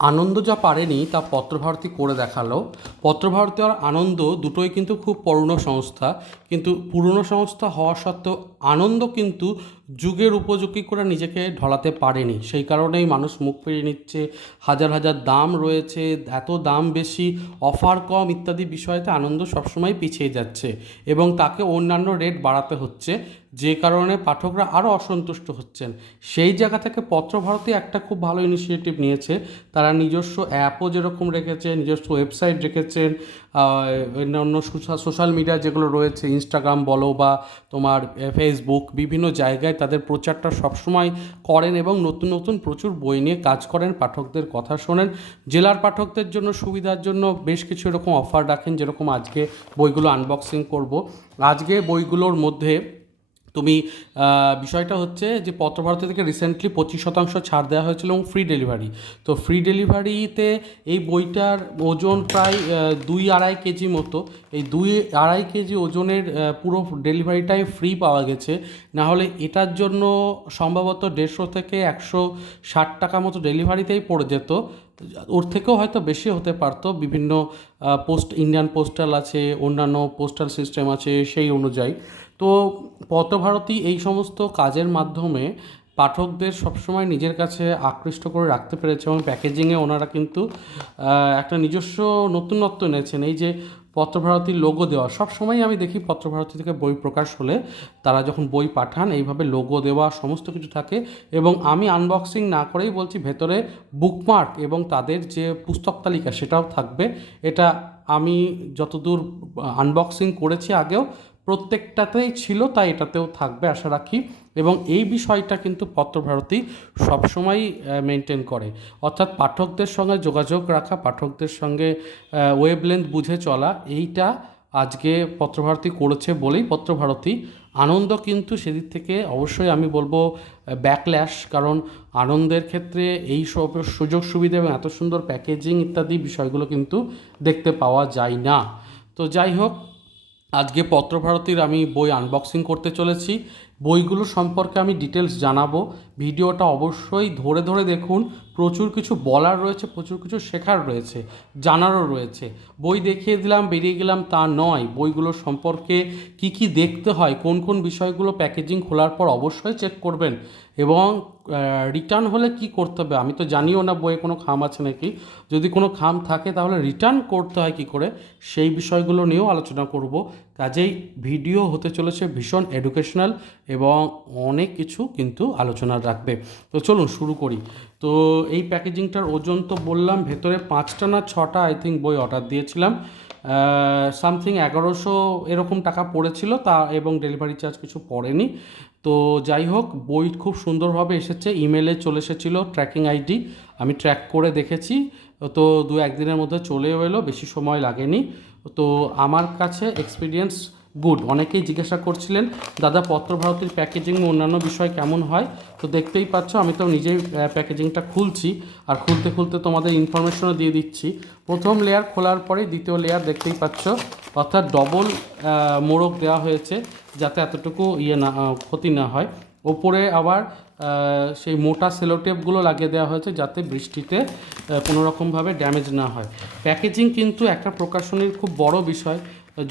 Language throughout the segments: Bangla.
আনন্দ যা পারেনি তা পত্রভারতী করে দেখাল। পত্রভারতী আর আনন্দ দুটোই কিন্তু খুব পুরনো সংস্থা। কিন্তু পুরনো সংস্থা হওয়া সত্ত্বেও আনন্দ কিন্তু যুগের উপযোগী করে নিজেকে ঢলাতে পারেনি। সেই কারণেই মানুষ মুখ ফিরিয়ে নিচ্ছে, হাজার হাজার দাম রয়েছে, এত দাম বেশি, অফার কম ইত্যাদি বিষয়তে আনন্দ সবসময় পিছিয়ে যাচ্ছে এবং তাকে অন্যান্য রেট বাড়াতে হচ্ছে। যে কারণে পাঠকরা আরও অসন্তুষ্ট হচ্ছেন। সেই জায়গা থেকে পত্রভারতী একটা খুব ভালো ইনিশিয়েটিভ নিয়েছে। তারা নিজস্ব অ্যাপও যেরকম রেখেছে নিজস্ব ওয়েবসাইট রেখেছেন অন্যান্য সোশ্যাল মিডিয়া যেগুলো রয়েছে ইনস্টাগ্রাম বলো বা তোমার ফেসবুক বিভিন্ন জায়গায় তাদের প্রচারটা সবসময় করেন এবং নতুন নতুন প্রচুর বই নিয়ে কাজ করেন, পাঠকদের কথা শোনেন। জেলার পাঠকদের জন্য সুবিধার জন্য বেশ কিছু এরকম অফার রাখেন, যেরকম আজকে বইগুলো আনবক্সিং করব। আজকে বইগুলোর মধ্যে তুমি বিষয়টা হচ্ছে যে পত্রভারতী থেকে রিসেন্টলি পঁচিশ শতাংশ ছাড় দেওয়া হয়েছিল এবং ফ্রি ডেলিভারি তো ফ্রি ডেলিভারিতে এই বইটার ওজন প্রায় দুই আড়াই কেজি মতো। এই দুই আড়াই কেজি ওজনের পুরো ডেলিভারিটাই ফ্রি পাওয়া গেছে। না হলে এটার জন্য সম্ভবত দেড়শো থেকে একশো ষাট টাকা মতো ডেলিভারিতেই পড়ে যেত। ওর থেকেও হয়তো বেশি হতে পারতো। বিভিন্ন পোস্ট ইন্ডিয়ান পোস্টাল আছে, অন্যান্য পোস্টাল সিস্টেম আছে, সেই অনুযায়ী। তো পথভারতী এই সমস্ত কাজের মাধ্যমে পাঠকদের সবসময় নিজের কাছে আকৃষ্ট করে রাখতে পেরেছে এবং প্যাকেজিংয়ে ওনারা কিন্তু একটা নিজস্ব নতুনত্ব এনেছেন। এই যে পত্রভারতীর লোগো দেওয়া সব সময় আমি দেখি পত্রভারতী থেকে বই প্রকাশ হলে তারা যখন বই পাঠান, এইভাবে লোগো দেওয়া, সমস্ত কিছু থাকে এবং আমি আনবক্সিং না করেই বলছি ভেতরে বুকমার্ক এবং তাদের যে পুস্তক তালিকা সেটাও থাকবে। এটা আমি যতদূর আনবক্সিং করেছি আগেও প্রত্যেকটাতেই ছিল, তাই এটাতেও থাকবে, আশা রাখি। এবং এই বিষয়টা কিন্তু পত্রভারতী সবসময় মেনটেন করে। অর্থাৎ পাঠকদের সঙ্গে যোগাযোগ রাখা, পাঠকদের সঙ্গে ওয়েবলেন্থ বুঝে চলা, এইটা আজকে পত্রভারতী করেছে বলেই পত্রভারতী আনন্দ কিন্তু সেদিক থেকে অবশ্যই আমি বলব ব্যাকল্যাশ কারণ আনন্দের ক্ষেত্রে এই সব সুযোগ সুবিধা এবং এত সুন্দর প্যাকেজিং ইত্যাদি বিষয়গুলো কিন্তু দেখতে পাওয়া যায় না। তো যাই হোক আজকে পত্রভারতীর আমি বই আনবক্সিং করতে চলেছি। বইগুলো সম্পর্কে আমি ডিটেলস জানাব। ভিডিওটা অবশ্যই ধরে ধরে দেখুন। প্রচুর কিছু বলার রয়েছে, প্রচুর কিছু শেখার রয়েছে, জানারও রয়েছে। বই দেখিয়ে দিলাম, বেরিয়ে গেলাম তা নয়। বইগুলো সম্পর্কে কি কি দেখতে হয়, কোন কোন বিষয়গুলো প্যাকেজিং খোলার পর অবশ্যই চেক করবেন। এবং রিটার্ন হলে কি করতে হবে? আমি তো জানিও না বইয়ে কোনো খাম আছে নাকি। যদি কোনো খাম থাকে তাহলে রিটার্ন করতে হয় কি করে? সেই বিষয়গুলো নিয়েও আলোচনা করব। কাজেই ভিডিও হতে চলেছে ভীষণ এডুকেশনাল এবং অনেক কিছু কিন্তু আলোচনা রাখবে। তো চলুন শুরু করি। তো এই প্যাকেজিংটার ওজন তো বললাম, ভেতরে পাঁচটা না ছটা আই থিঙ্ক বই অর্ডার দিয়েছিলাম। সামথিং এগারোশো এরকম টাকা পড়েছিল তা এবং ডেলিভারি চার্জ কিছু পড়েনি। তো যাই হোক, বই খুব সুন্দরভাবে এসেছে ইমেলে চলে এসেছিল ট্র্যাকিং আইডি আমি ট্র্যাক করে দেখেছি। তো দু একদিনের মধ্যে চলেও এলো, বেশি সময় লাগেনি। তো আমার কাছে এক্সপিরিয়েন্স গুড অনেকেই জিজ্ঞাসা করছিলেন, দাদা, পত্রভারতীর প্যাকেজিং অন্যান্য বিষয় কেমন হয়? তো দেখতেই পাচ্ছ, আমি তো নিজেই প্যাকেজিংটা খুলছি আর খুলতে খুলতে তোমাদের ইনফরমেশনও দিয়ে দিচ্ছি। প্রথম লেয়ার খোলার পরে দ্বিতীয় লেয়ার দেখতেই পাচ্ছ, অর্থাৎ ডবল মোড়ক দেওয়া হয়েছে যাতে এতটুকু ইয়ে না ক্ষতি না হয়। ওপরে আবার সেই মোটা সেলোটেপগুলো লাগিয়ে দেওয়া হয়েছে যাতে বৃষ্টিতে কোনো রকমভাবে ড্যামেজ না হয়। প্যাকেজিং কিন্তু একটা প্রকাশনীর খুব বড় বিষয়।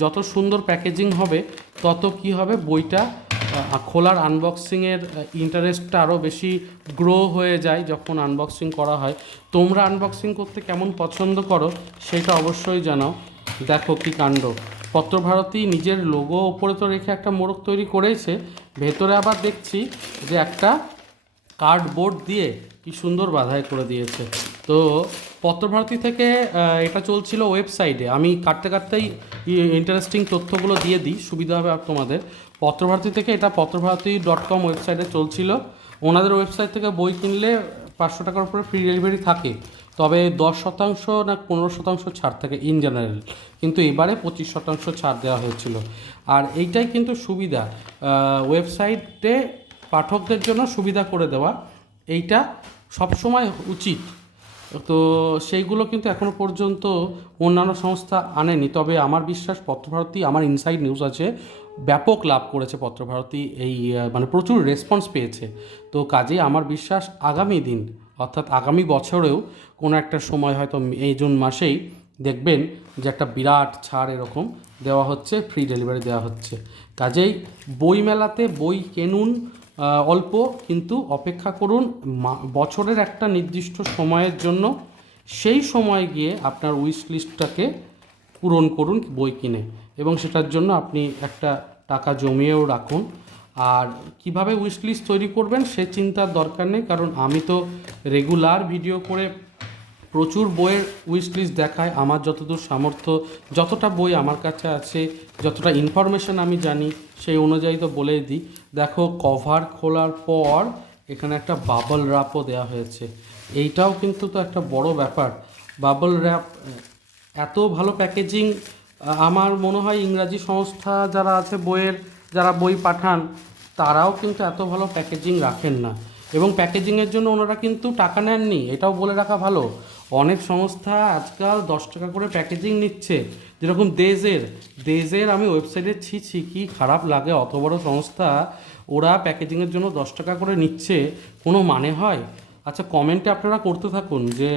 যত সুন্দর প্যাকেজিং হবে, তত কি হবে? বইটা খোলার আনবক্সিংয়ের ইন্টারেস্টটা আরও বেশি গ্রো হয়ে যায় যখন আনবক্সিং করা হয়। তোমরা আনবক্সিং করতে কেমন পছন্দ করো, সেটা অবশ্যই জানাও। দেখো কি কাণ্ড। পত্রভারতী নিজের লোগো ওপরে তো রেখে একটা মোড়ক তৈরি করেছে। ভেতরে আবার দেখছি যে একটা কার্ডবোর্ড দিয়ে কি সুন্দর বাধাই করে দিয়েছে। তো পত্রভারতী থেকে এটা চলছিল ওয়েবসাইটে আমি কাটতে কাটতেই ইন্টারেস্টিং তথ্যগুলো দিয়ে দিই, সুবিধা হবে তোমাদের। পত্রভারতী থেকে এটা পত্রভারতী ডট কম ওয়েবসাইটে চলছিল। ওনাদের ওয়েবসাইট থেকে বই কিনলে পাঁচশো টাকার উপরে ফ্রি ডেলিভারি থাকে। তবে দশ শতাংশ না পনেরো শতাংশ ছাড় থাকে ইন জেনারেল কিন্তু এবারে পঁচিশ শতাংশ ছাড় দেওয়া হয়েছিল। আর এইটাই কিন্তু সুবিধা। ওয়েবসাইটে পাঠকদের জন্য সুবিধা করে দেওয়া, এইটা সবসময় উচিত। তো সেইগুলো কিন্তু এখনও পর্যন্ত অন্যান্য সংস্থা আনেনি। তবে আমার বিশ্বাস পত্রভারতী, আমার ইনসাইড নিউজ আছে, ব্যাপক লাভ করেছে পত্রভারতী এই মানে প্রচুর রেসপন্স পেয়েছে। তো কাজেই আমার বিশ্বাস আগামী দিন, অর্থাৎ আগামী বছরেও কোনো একটা সময় হয়তো এই জুন মাসেই দেখবেন যে একটা বিরাট ছাড় এরকম দেওয়া হচ্ছে ফ্রি ডেলিভারি দেওয়া হচ্ছে। কাজেই বই মেলাতে বই কিনুন অল্প, কিন্তু অপেক্ষা করুন বছরের একটা নির্দিষ্ট সময়ের জন্য, সেই সময় গিয়ে আপনার উইশ লিস্টটাকে পূরণ করুন বই কিনে এবং সেটার জন্য আপনি একটা টাকা জমিয়েও রাখুন। আর কীভাবে উইশ লিস্ট তৈরি করবেন সে চিন্তার দরকার নেই, কারণ আমি তো রেগুলার ভিডিও করে প্রচুর বইয়ের উইশ লিস্ট দেখায়, আমার যতদূর সামর্থ্য, যতটা বই আমার কাছে আছে, যতটা ইনফরমেশন আমি জানি, সেই অনুযায়ী তো বলেই দিই। দেখো কভার খোলার পর এখানে একটা বাবল র্যাপও দেওয়া হয়েছে। এইটাও কিন্তু তো একটা বড় ব্যাপার। বাবল র্যাপ এত ভালো প্যাকেজিং আমার মনে হয় ইংরাজি সংস্থা যারা আছে বইয়ের, যারা বই পাঠান, তারাও কিন্তু এত ভালো প্যাকেজিং রাখেন না। এবং প্যাকেজিংয়ের জন্য ওনারা কিন্তু টাকা নেননি, এটাও বলে রাখা ভালো। অনেক সংস্থা আজকাল দশ টাকা করে প্যাকেজিং নিচ্ছে। যেরকম দেজের দেজের আমি ওয়েবসাইটে ছিছি কি খারাপ লাগে, অত বড় সংস্থা, ওরা প্যাকেজিংয়ের জন্য দশ টাকা করে নিচ্ছে, কোনো মানে হয়? আচ্ছা কমেন্টে আপনারা করতে থাকুন যে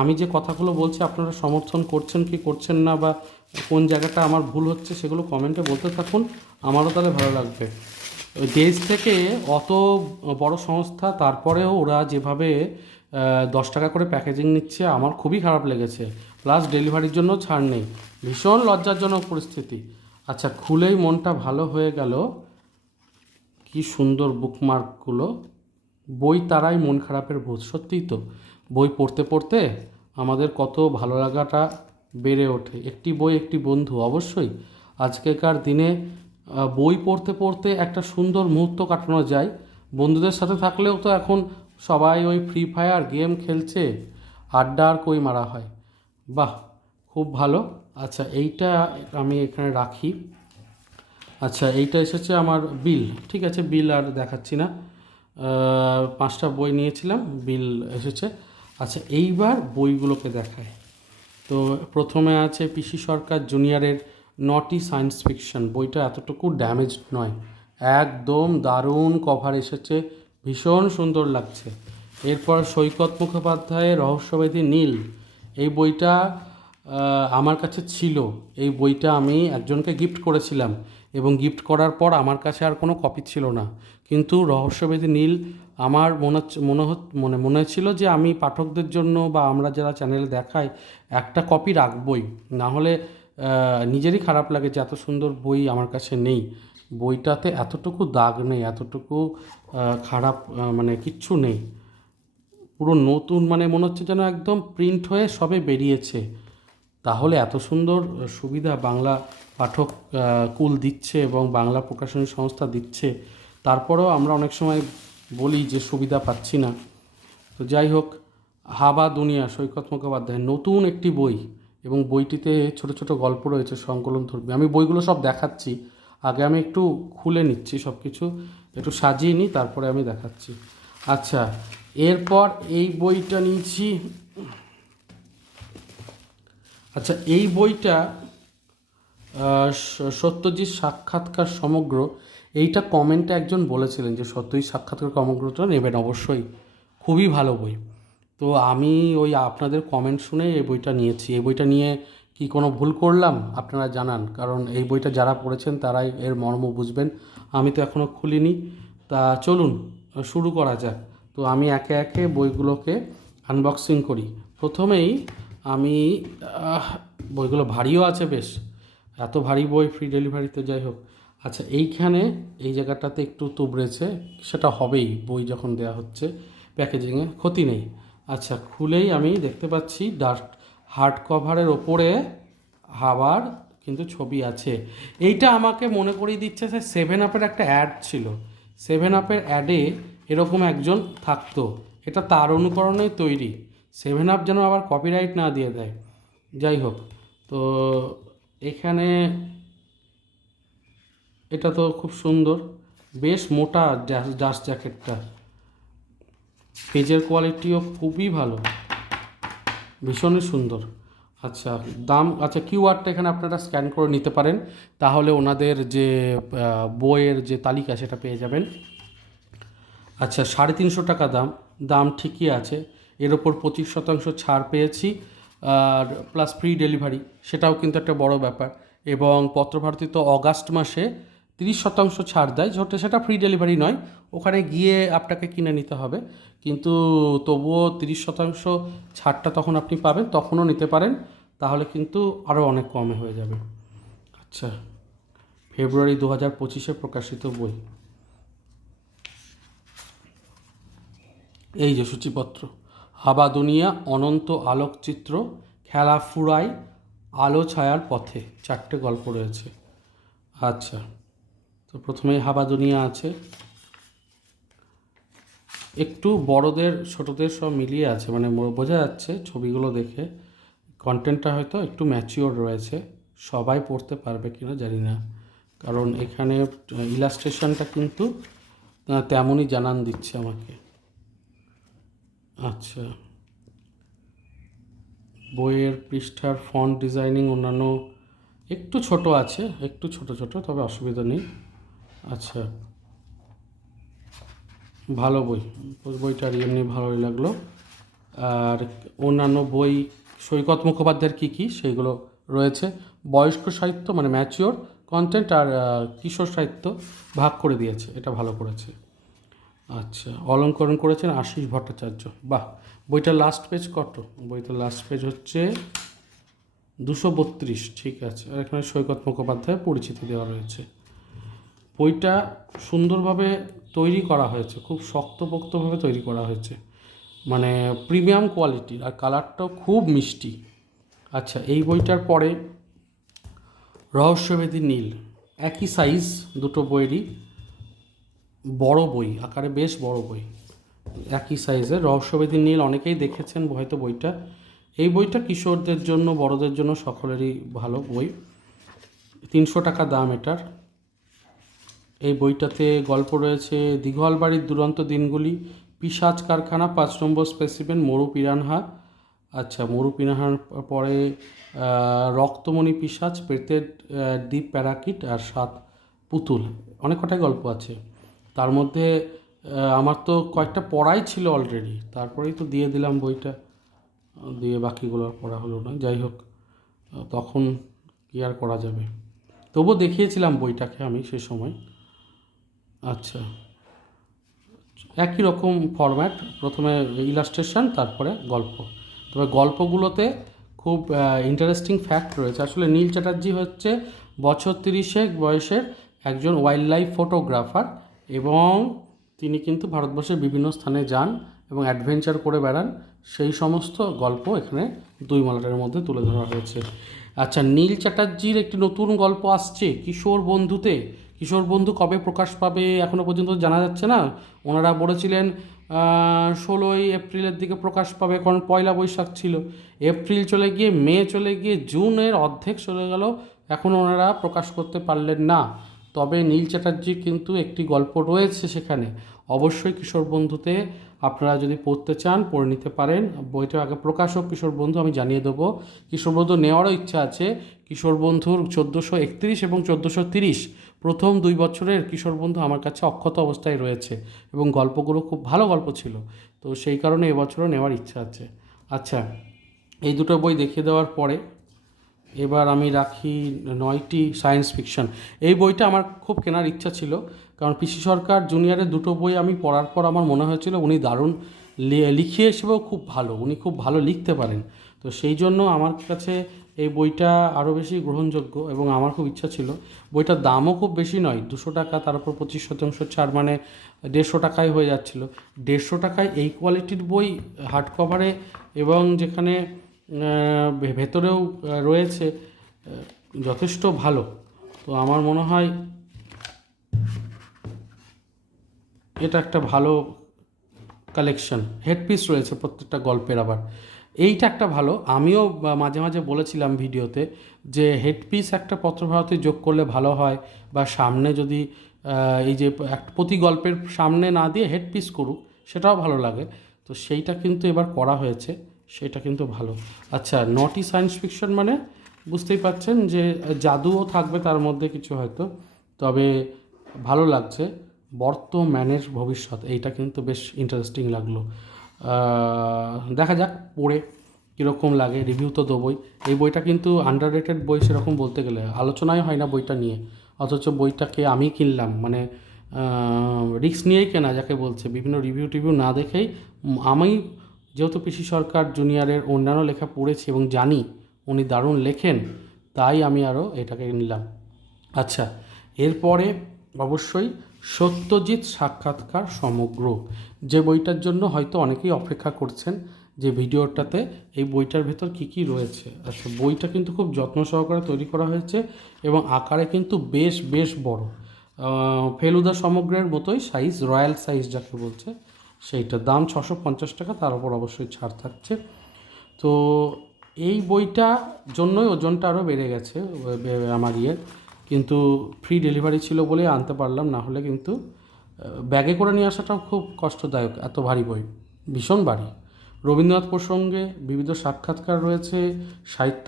আমি যে কথাগুলো বলছি, আপনারা সমর্থন করছেন কি করছেন না, বা কোন জায়গাটা আমার ভুল হচ্ছে, সেগুলো কমেন্টে বলতে থাকুন, আমারও তাহলে ভালো লাগবে। দেশ থেকে অত বড় সংস্থা, তারপরেও ওরা যেভাবে দশ টাকা করে প্যাকেজিং নিচ্ছে, আমার খুবই খারাপ লেগেছে। প্লাস ডেলিভারির জন্য ছাড় নেই। ভীষণ লজ্জাজনক পরিস্থিতি। আচ্ছা খুলেই মনটা ভালো হয়ে গেল। কি সুন্দর বুকমার্কগুলো বই তারাই মন খারাপের ভূত সত্যিই তো। বই পড়তে পড়তে আমাদের কত ভালো লাগাটা বেড়ে ওঠে। একটি বই, একটি বন্ধু, অবশ্যই। আজকেকার দিনে বই পড়তে পড়তে একটা সুন্দর মুহূর্ত কাটানো যায়। বন্ধুদের সাথে থাকলেও তো এখন সবাই ওই ফ্রি ফায়ার গেম খেলছে আড্ডা আর কই মারা হয়। বাহ, খুব ভালো। আচ্ছা এইটা আমি এখানে রাখি। আচ্ছা এইটা এসেছে আমার বিল ঠিক আছে বিল আর দেখাচ্ছি না। পাঁচটা বই নিয়েছিলাম বিল এসেছে। আচ্ছা এইবার বইগুলোকে দেখায় তো প্রথমে আছে পিসি সরকার জুনিয়রের নটি সায়েন্স ফিকশন বইটা এতটুকু ড্যামেজ নয়। একদম দারুণ কভার এসেছে। ভীষণ সুন্দর লাগছে। এরপর সৈকত মুখোপাধ্যায়ের রহস্যবেদী নীল। এই বইটা আমার কাছে ছিল। এই বইটা আমি একজনকে গিফট করেছিলাম এবং গিফট করার পর আমার কাছে আর কোনো কপি ছিল না। কিন্তু রহস্যবেদী নীল আমার মনে মনে মনে মনে ছিল যে আমি পাঠকদের জন্য বা আমরা যারা চ্যানেলে দেখাই, একটা কপি রাখবই। না হলে নিজেরই খারাপ লাগে যে এত সুন্দর বই আমার কাছে নেই। বইটাতে এতটুকু দাগ নেই, এতটুকু খারাপ মানে কিচ্ছু নেই। পুরো নতুন মানে মনে হচ্ছে যেন একদম প্রিন্ট হয়ে সবে বেরিয়েছে। তাহলে এত সুন্দর সুবিধা বাংলা পাঠক কুল দিচ্ছে এবং বাংলা প্রকাশনী সংস্থা দিচ্ছে। তারপরেও আমরা অনেক সময় বলি যে সুবিধা পাচ্ছি না। তো যাই হোক, হাবা দুনিয়া, সৈকত মুখোপাধ্যায়, নতুন একটি বই এবং বইটিতে ছোট ছোট গল্প রয়েছে, সংকলন ধর্মী। আমি বইগুলো সব দেখাচ্ছি। আগে আমি একটু খুলে নিচ্ছি সব কিছু একটু সাজিয়ে নিই, তারপরে আমি দেখাচ্ছি। আচ্ছা এরপর এই বইটা নিয়েছি। আচ্ছা এই বইটা সত্যজিৎ সাক্ষাৎকার সমগ্র, এইটা কমেন্টে একজন বলেছিলেন যে সত্যজিৎ সাক্ষাৎকার সমগ্রটা নেবেন অবশ্যই। খুবই ভালো বই। তো আমি ওই আপনাদের কমেন্ট শুনে এই বইটা নিয়েছি। এই বইটা নিয়ে কি কোনো ভুল করলাম? আপনারা জানান। কারণ এই বইটা যারা পড়েছেন তারাই এর মর্ম বুঝবেন। আমি তো এখনও খুলিনি। তা চলুন, শুরু করা যাক। তো আমি একে একে বইগুলোকে আনবক্সিং করি। প্রথমেই আমি বইগুলো ভারীও আছে বেশ। এত ভারী বই ফ্রি ডেলিভারিতে যাই হোক। আচ্ছা এইখানে, এই জায়গাটাতে একটু তুবড়েছে। সেটা হবেই বই যখন দেওয়া হচ্ছে। প্যাকেজিংয়ে ক্ষতি নেই। আচ্ছা খুলেই আমি দেখতে পাচ্ছি ডার্ক হার্ড কভারের ওপরে হাওয়ার কিন্তু ছবি আছে। এইটা আমাকে মনে করিয়ে দিচ্ছে যে সেভেন আপের একটা অ্যাড ছিল। সেভেন আপের অ্যাডে এরকম একজন থাকতো। এটা তার অনুকরণেই তৈরি। সেভেন আপ যেন আবার কপিরাইট না দিয়ে দেয়। যাই হোক, তো এখানে এটা তো খুব সুন্দর। বেশ মোটা ডাস্ট জ্যাকেটটা পেজের কোয়ালিটিও খুবই ভালো। ভীষণই সুন্দর। আচ্ছা দাম আচ্ছা কিউআরটা এখানে আপনারা স্ক্যান করে নিতে পারেন। তাহলে ওনাদের যে বইয়ের যে তালিকা সেটা পেয়ে যাবেন। আচ্ছা সাড়ে তিনশো টাকা দাম দাম ঠিকই আছে। এর ওপর পঁচিশ শতাংশ ছাড় পেয়েছি। আর প্লাস ফ্রি ডেলিভারি, সেটাও কিন্তু একটা বড় ব্যাপার। এবং পত্রভারতী তো অগাস্ট মাসে তিরিশ শতাংশ ছাড় দেয়। যেটা সেটা ফ্রি ডেলিভারি নয়। ওখানে গিয়ে আপনাকে কিনে নিতে হবে। কিন্তু তবুও তিরিশ শতাংশ ছাড়টা তখন আপনি পাবেন, তখনও নিতে পারেন। তাহলে কিন্তু আরও অনেক কমে হয়ে যাবে। আচ্ছা ফেব্রুয়ারি দু হাজার পঁচিশে প্রকাশিত বই। এই যে সূচিপত্র। হাবা দুনিয়া, অনন্ত আলোকচিত্র, খেলা ফুরাই আলো ছায়ার পথে। চারটে গল্প রয়েছে। আচ্ছা তো প্রথমেই হাবা দুনিয়া আছে। একটু বড়দের, ছোটদের সব মিলিয়ে আছে মানে বোঝা যাচ্ছে ছবিগুলো দেখে। কন্টেন্টটা হয়তো একটু ম্যাচিওর রয়েছে। সবাই পড়তে পারবে কিনা জানি না। কারণ এখানে ইলাস্ট্রেশনটা কিন্তু তেমনই জানান দিচ্ছে আমাকে। আচ্ছা। বইয়ের পৃষ্ঠার ফন্ট ডিজাইনিং অন্যান্য একটু ছোট আছে, একটু ছোট ছোট, তবে অসুবিধা নেই। আচ্ছা। ভালো বই। বইটার এমনি ভালোই লাগল। আর অন্যান্য বই, সৈকত মুখোপাধ্যায়ের কী কী? সেইগুলো রয়েছে। বয়স্ক সাহিত্য মানে ম্যাচিওর কন্টেন্ট আর কিশোর সাহিত্য ভাগ করে দিয়েছে। এটা ভালো করেছে। আচ্ছা অলঙ্করণ করেছেন আশিস ভট্টাচার্য। বাহ! বইটার লাস্ট পেজ কত? বইটার লাস্ট পেজ হচ্ছে দুশো বত্রিশ। ঠিক আছে। আর এখানে সৈকত মুখোপাধ্যায় পরিচিতি দেওয়া রয়েছে। বইটা সুন্দরভাবে তৈরি করা হয়েছে, খুব শক্তপোক্তভাবে তৈরি করা হয়েছে। মানে প্রিমিয়াম কোয়ালিটির আর কালারটাও খুব মিষ্টি। আচ্ছা এই বইটার পরে রহস্যভেদী নীল, একই সাইজ দুটো বইয়েরই, বড় বই, আকারে বেশ বড় বই। একই সাইজের রহস্যভেদী নীল অনেকেই দেখেছেন হয়তো বইটা। এই বইটা কিশোরদের জন্য, বড়দের জন্য সকলেরই ভালো বই। তিনশো টাকা দাম এটার। এই বইটাতে গল্প রয়েছে দিঘলবাড়ির দুরন্ত দিনগুলি পিসাজ কারখানা পাঁচ নম্বর স্পেসিমেন মরু পিরানহা। আচ্ছা মরু পিরানহার পরে রক্তমণি পিসাজ প্রেতের আহ, দ্বীপ প্যারাকিট আর সাত পুতুল। অনেক কটাই গল্প আছে। তার মধ্যে আমার তো কয়েকটা পড়াই ছিল অলরেডি তারপরেই তো দিয়ে দিলাম বইটা। দিয়ে বাকিগুলো পড়া হলো না। যাই হোক তখন কি আর করা যাবে? তবুও দেখিয়েছিলাম বইটাকে আমি সে সময়। আচ্ছা। একই রকম ফরম্যাট প্রথমে ইলাস্ট্রেশন তারপরে গল্প। তবে গল্পগুলোতে খুব ইন্টারেস্টিং ফ্যাক্ট রয়েছে। আসলে নীল চ্যাটার্জি হচ্ছে বছর তিরিশে বয়সের একজন ওয়াইল্ড লাইফ ফটোগ্রাফার এবং তিনি কিন্তু ভারতবর্ষের বিভিন্ন স্থানে যান এবং অ্যাডভেঞ্চার করে বেড়ান। সেই সমস্ত গল্প এখানে দুই মালাটের মধ্যে তুলে ধরা হয়েছে। আচ্ছা নীল চ্যাটার্জির একটি নতুন গল্প আসছে, কিশোর বন্ধুতে। কিশোর বন্ধু কবে প্রকাশ পাবে এখনও পর্যন্ত জানা যাচ্ছে না। ওনারা বলেছিলেন ষোলোই এপ্রিলের দিকে প্রকাশ পাবে, কারণ পয়লা বৈশাখ ছিল। এপ্রিল চলে গিয়ে, মে চলে গিয়ে, জুনের অর্ধেক চলে গেল। এখন ওনারা প্রকাশ করতে পারলেন না। তবে নীল চ্যাটার্জির কিন্তু একটি গল্প রয়েছে সেখানে। অবশ্যই কিশোর বন্ধুতে আপনারা যদি পড়তে চান, পড়ে নিতে পারেন। বইটা আগে প্রকাশক কিশোর বন্ধু, আমি জানিয়ে দেবো। কিশোর বন্ধু নেওয়ারও ইচ্ছা আছে। কিশোর বন্ধুর চোদ্দোশো একত্রিশ এবং চোদ্দোশো তিরিশ প্রথম দুই বছরের কিশোর বন্ধু আমার কাছে অক্ষত অবস্থায় রয়েছে এবং গল্পগুলো খুব ভালো গল্প ছিল। তো সেই কারণে এবছরও নেওয়ার ইচ্ছা আছে। আচ্ছা এই দুটো বই দেখিয়ে দেওয়ার পরে এবার আমি রাখি নয়টি সায়েন্স ফিকশন এই বইটা আমার খুব কেনার ইচ্ছা ছিল, কারণ পিসি সরকার জুনিয়রের দুটো বই আমি পড়ার পর আমার মনে হয়েছিল উনি দারুণ লিখিয়ে হিসেবেও খুব ভালো, উনি খুব ভালো লিখতে পারেন। তো সেই জন্য আমার কাছে এই বইটা আরও বেশি গ্রহণযোগ্য এবং আমার খুব ইচ্ছা ছিল। বইটার দামও খুব বেশি নয়, দুশো টাকা, তার উপর পঁচিশ শতাংশ ছাড় মানে দেড়শো টাকায় হয়ে যাচ্ছিল। দেড়শো টাকায় এই কোয়ালিটির বই হার্ড কভারে এবং যেখানে ভেতরেও রয়েছে যথেষ্ট ভালো। তো আমার মনে হয় এটা একটা ভালো কালেকশন হেডপিস রয়েছে প্রত্যেকটা গল্পের আবার। এইটা একটা ভালো। আমিও মাঝে মাঝে বলেছিলাম ভিডিওতে যে হেডপিস একটা পত্রভারতী যোগ করলে ভালো হয় বা সামনে যদি এই যে প্রতি গল্পের সামনে না দিয়ে হেডপিস করুক, সেটাও ভালো লাগে। তো সেইটা কিন্তু এবার করা হয়েছে সেটা কিন্তু ভালো। আচ্ছা নটি সায়েন্স ফিকশন মানে বুঝতেই পারছেন যে জাদুও থাকবে তার মধ্যে কিছু হয়তো, তবে ভালো লাগছে। বর্তমানের ভবিষ্যৎ, এইটা কিন্তু বেশ ইন্টারেস্টিং লাগল। দেখা যাক পড়ে কীরকম লাগে রিভিউ তো দেবই। এই বইটা কিন্তু আন্ডার রেটেড বই সেরকম বলতে গেলে, আলোচনাই হয় না বইটা নিয়ে। অথচ বইটাকে আমি কিনলাম মানে রিস্ক নিয়েই কেনা, যাকে বলছে। বিভিন্ন রিভিউ টিভিউ না দেখেই আমি যেহেতু পিসি সরকার জুনিয়রের অন্যান্য লেখা পড়েছি এবং জানি উনি দারুণ লেখেন, তাই আমি আরও এটাকে নিলাম। আচ্ছা এরপরে অবশ্যই সত্যজিৎ সাক্ষাৎকার সমগ্র। যে বইটার জন্য হয়তো অনেকেই অপেক্ষা করছেন যে ভিডিওটাতে এই বইটার ভেতর কি কি রয়েছে। আচ্ছা বইটা কিন্তু খুব যত্ন সহকারে তৈরি করা হয়েছে এবং আকারে কিন্তু বেশ বেশ বড়। ফেলুদা সমগ্রের মতোই সাইজ রয়্যাল সাইজ যাকে বলছে, সেইটার দাম ছশো পঞ্চাশ টাকা, তার উপর অবশ্যই ছাড় থাকছে। তো এই বইটা জন্যই ওজনটা আরও বেড়ে গেছে আমার ইয়ে। কিন্তু ফ্রি ডেলিভারি ছিল বলে আনতে পারলাম, না হলে কিন্তু ব্যাগে করে নিয়ে আসাটাও খুব কষ্টদায়ক, এত ভারী বই, ভীষণ ভারী। রবীন্দ্রনাথ প্রসঙ্গে বিবিধ সাক্ষাৎকার রয়েছে, সাহিত্য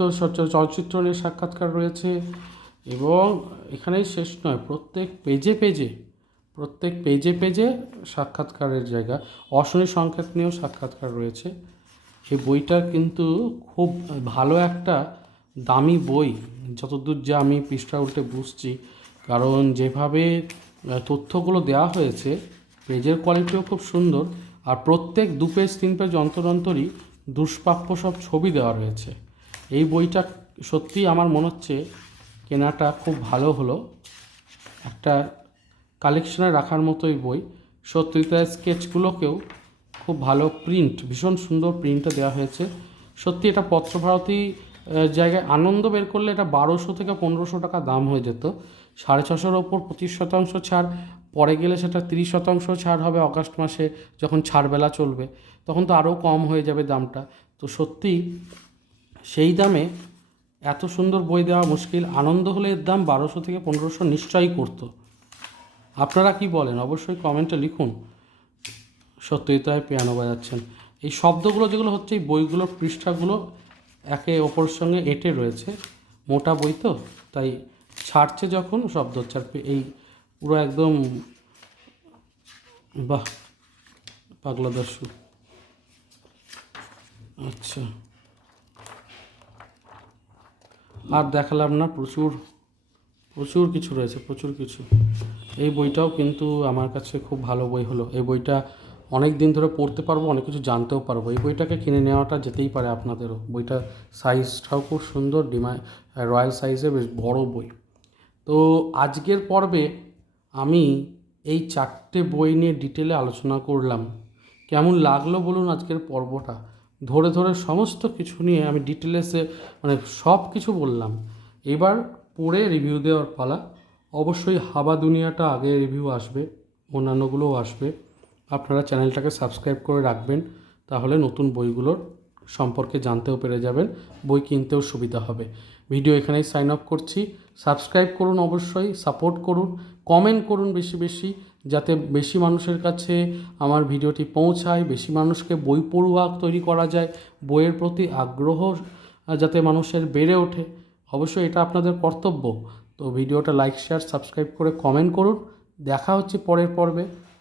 চলচ্চিত্র নিয়ে সাক্ষাৎকার রয়েছে, এবং এখানেই শেষ নয়, প্রত্যেক পেজে পেজে, প্রত্যেক পেজে পেজে সাক্ষাৎকারের জায়গা, অশনি সংখ্যাক নিয়েও সাক্ষাৎকার রয়েছে। এই বইটা কিন্তু খুব ভালো একটা দামি বই। যতদূর যা আমি পৃষ্ঠা উল্টে বুঝছি, কারণ যেভাবে তথ্যগুলো দেওয়া হয়েছে, পেজের কোয়ালিটিও খুব সুন্দর, আর প্রত্যেক দু পেজ তিন পেজ অন্তর অন্তরই দুষ্প্রাপ্য সব ছবি দেওয়া রয়েছে। এই বইটা সত্যিই আমার মনে হচ্ছে কেনাটা খুব ভালো হলো। একটা কালেকশনে রাখার মতোই বই। সত্যি তার স্কেচগুলোকেও খুব ভালো প্রিন্ট ভীষণ সুন্দর প্রিন্টে দেওয়া হয়েছে। সত্যি এটা পত্রভারতী জায়গায় আনন্দ বের করলে এটা বারোশো থেকে পনেরোশো টাকা দাম হয়ে যেত। সাড়ে ছশোর ওপর পঁচিশ শতাংশ ছাড়, পরে গেলে সেটা তিরিশ শতাংশ ছাড় হবে অগাস্ট মাসে যখন ছাড়বেলা চলবে, তখন তো আরও কম হয়ে যাবে দামটা। তো সত্যি সেই দামে এত সুন্দর বই দেওয়া মুশকিল, আনন্দ হলে এর দাম বারোশো থেকে পনেরোশো নিশ্চয়ই করতো। আপনারা কি বলেন? অবশ্যই কমেন্টে লিখুন। সত্যই তাই পিয়ানো বাজাচ্ছেন। এই শব্দগুলো যেগুলো হচ্ছে, এই বইগুলোর পৃষ্ঠাগুলো একে অপরের সঙ্গে এঁটে রয়েছে। মোটা বই তো, তাই ছাড়ছে যখন শব্দ পে- এই পুরো একদম, বাহ, পাগলা দস্যু আচ্ছা। আর দেখালাম না, প্রচুর প্রচুর কিছু রয়েছে, প্রচুর কিছু। এই বইটাও কিন্তু আমার কাছে খুব ভালো বই হলো। এই বইটা অনেক দিন ধরে পড়তে পারব, অনেক কিছু জানতেও পারব। এই বইটাকে কিনে নেওয়াটা যেতেই পারে আপনাদেরও। বইটা সাইজটাও খুব সুন্দর, ডিমা রয়্যাল সাইজে বেশ বড় বই। তো আজকের পর্বে আমি এই চারটে বই নিয়ে ডিটেলে আলোচনা করলাম। কেমন লাগল বলুন আজকের পর্বটা? ধরে ধরে সমস্ত কিছু নিয়ে আমি ডিটেলসে মানে সব কিছু বললাম। এবার পড়ে রিভিউ দেওয়ার পালা। অবশ্যই হাবা দুনিয়াটা আগে রিভিউ আসবে, অন্যান্যগুলোও আসবে। আপনারা চ্যানেলটাকে সাবস্ক্রাইব করে রাখবেন, তাহলে নতুন বইগুলোর সম্পর্কে জানতেও পেরে যাবেন, বই কিনতেও সুবিধা হবে। ভিডিও এখানেই সাইন আপ করছি। সাবস্ক্রাইব করুন অবশ্যই সাপোর্ট করুন কমেন্ট করুন বেশি বেশি, যাতে বেশি মানুষের কাছে আমার ভিডিওটি পৌঁছায়, বেশি মানুষকে বই পড়ুয়া তৈরি করা যায়, বইয়ের প্রতি আগ্রহ যাতে মানুষের বেড়ে ওঠে। অবশ্যই এটা আপনাদের কর্তব্য। তো ভিডিওটা লাইক শেয়ার সাবস্ক্রাইব করে কমেন্ট করুন। দেখা হচ্ছে পরের পর্বে।